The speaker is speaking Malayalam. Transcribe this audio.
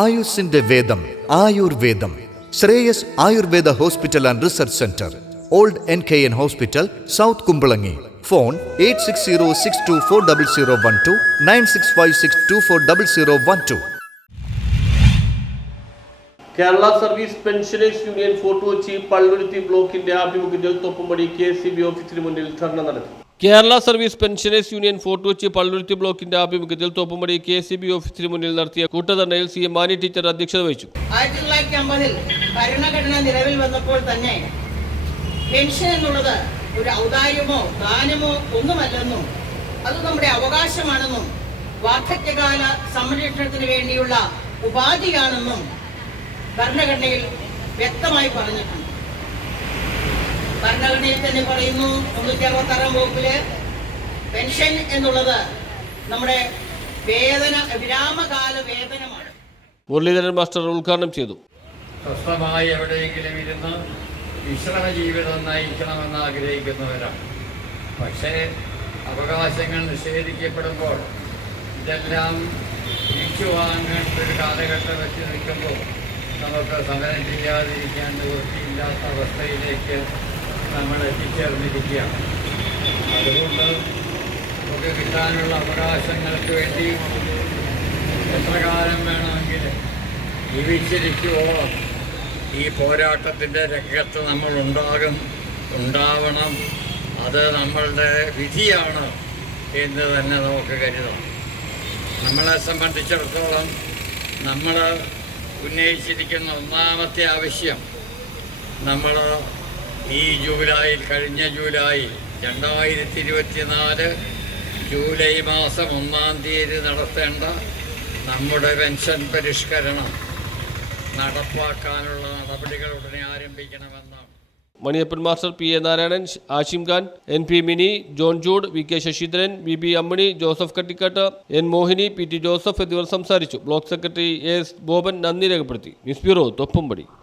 ആയുസിന്റെ വേദം ആയുർവേദം Shreyas Ayurveda hospital and research centre old NKN hospital south Kumbalangi phone 8606240012 9656240012. Kerala service pensioners union fort Kochi Palluruthy ബ്ലോക്കിന്റെ ആഭിമുഖ്യത്തിൽ തോപ്പുംപടി KSEB ഓഫീസിന് മുന്നിൽ ധർണ നടത്തി. Kerala service pensioners union fort Kochi Palluruthy ബ്ലോക്കിന്റെ ആഭിമുഖ്യത്തിൽ തോപ്പുംപടി KSEB ഓഫീസിന് മുന്നിൽ നടത്തിയ കൂട്ടധർണയിൽ CM മാനി ടീച്ചർ അധ്യക്ഷത വഹിച്ചു. 1950 ഭരണഘടന നിലവിൽ വന്നപ്പോൾ തന്നെ പെൻഷൻ എന്നുള്ളത് ഒരു ഔദാര്യമോ ദാനമോ ഒന്നുമല്ലെന്നും അത് നമ്മുടെ അവകാശമാണെന്നും വാർദ്ധക്യകാല സംരക്ഷണത്തിന് വേണ്ടിയുള്ള ഉപാധിയാണെന്നും ഭരണഘടനയിൽ വ്യക്തമായി പറഞ്ഞിട്ടുണ്ട്. ഭരണഘടനയിൽ തന്നെ പറയുന്നു 366 വകുപ്പില് പെൻഷൻ എന്നുള്ളത് നമ്മുടെ വിരാമകാല വേതനമാണ്. മുരളീധരൻ മാസ്റ്റർ ഉദ്ഘാടനം ചെയ്തു. സ്വസ്ഥമായി എവിടെയെങ്കിലും ഇരുന്ന് വിശ്രമ ജീവിതം നയിക്കണമെന്ന് ആഗ്രഹിക്കുന്നവരാണ്. പക്ഷേ അവകാശങ്ങൾ നിഷേധിക്കപ്പെടുമ്പോൾ ഇതെല്ലാം തിരിച്ചു വാങ്ങേണ്ട ഒരു കാലഘട്ടം വെച്ച് നിൽക്കുമ്പോൾ നമുക്ക് സമരം ചെയ്യാതിരിക്കാൻ നിവൃത്തിയില്ലാത്ത അവസ്ഥയിലേക്ക് നമ്മൾ എത്തിച്ചേർന്നിരിക്കുകയാണ്. അതുകൊണ്ട് നമുക്ക് കിട്ടാനുള്ള അവകാശങ്ങൾക്ക് വേണ്ടി എത്ര കാലം വേണമെങ്കിലും ജീവിച്ചിരിക്കുവോളം ഈ പോരാട്ടത്തിൻ്റെ രംഗത്ത് നമ്മൾ ഉണ്ടാവണം. അത് നമ്മളുടെ വിധിയാണ് എന്ന് തന്നെ നമുക്ക് കരുതാം. നമ്മളെ സംബന്ധിച്ചിടത്തോളം നമ്മൾ ഉന്നയിച്ചിരിക്കുന്ന ഒന്നാമത്തെ ആവശ്യം നമ്മൾ ഈ കഴിഞ്ഞ ജൂലൈ 2024 ജൂലൈ മാസം 1-ാം തീയതി നടത്തേണ്ട നമ്മുടെ പെൻഷൻ പരിഷ്കരണം നടപ്പാക്കാനുള്ള നടപടികൾ ഉടനെ ആരംഭിക്കണമെന്നാണ്. Maniyappan Master, PA Narayanan, Ashim Khan, NP Mini, John Jude, VK Sasidharan, BB Ammini, Joseph Kattikkad, N Mohini, PT Joseph എന്നിവർ സംസാരിച്ചു. ബ്ലോക്ക് സെക്രട്ടറി AS ബോബൻ നന്ദി രേഖപ്പെടുത്തി. News bureau Thoppumpady.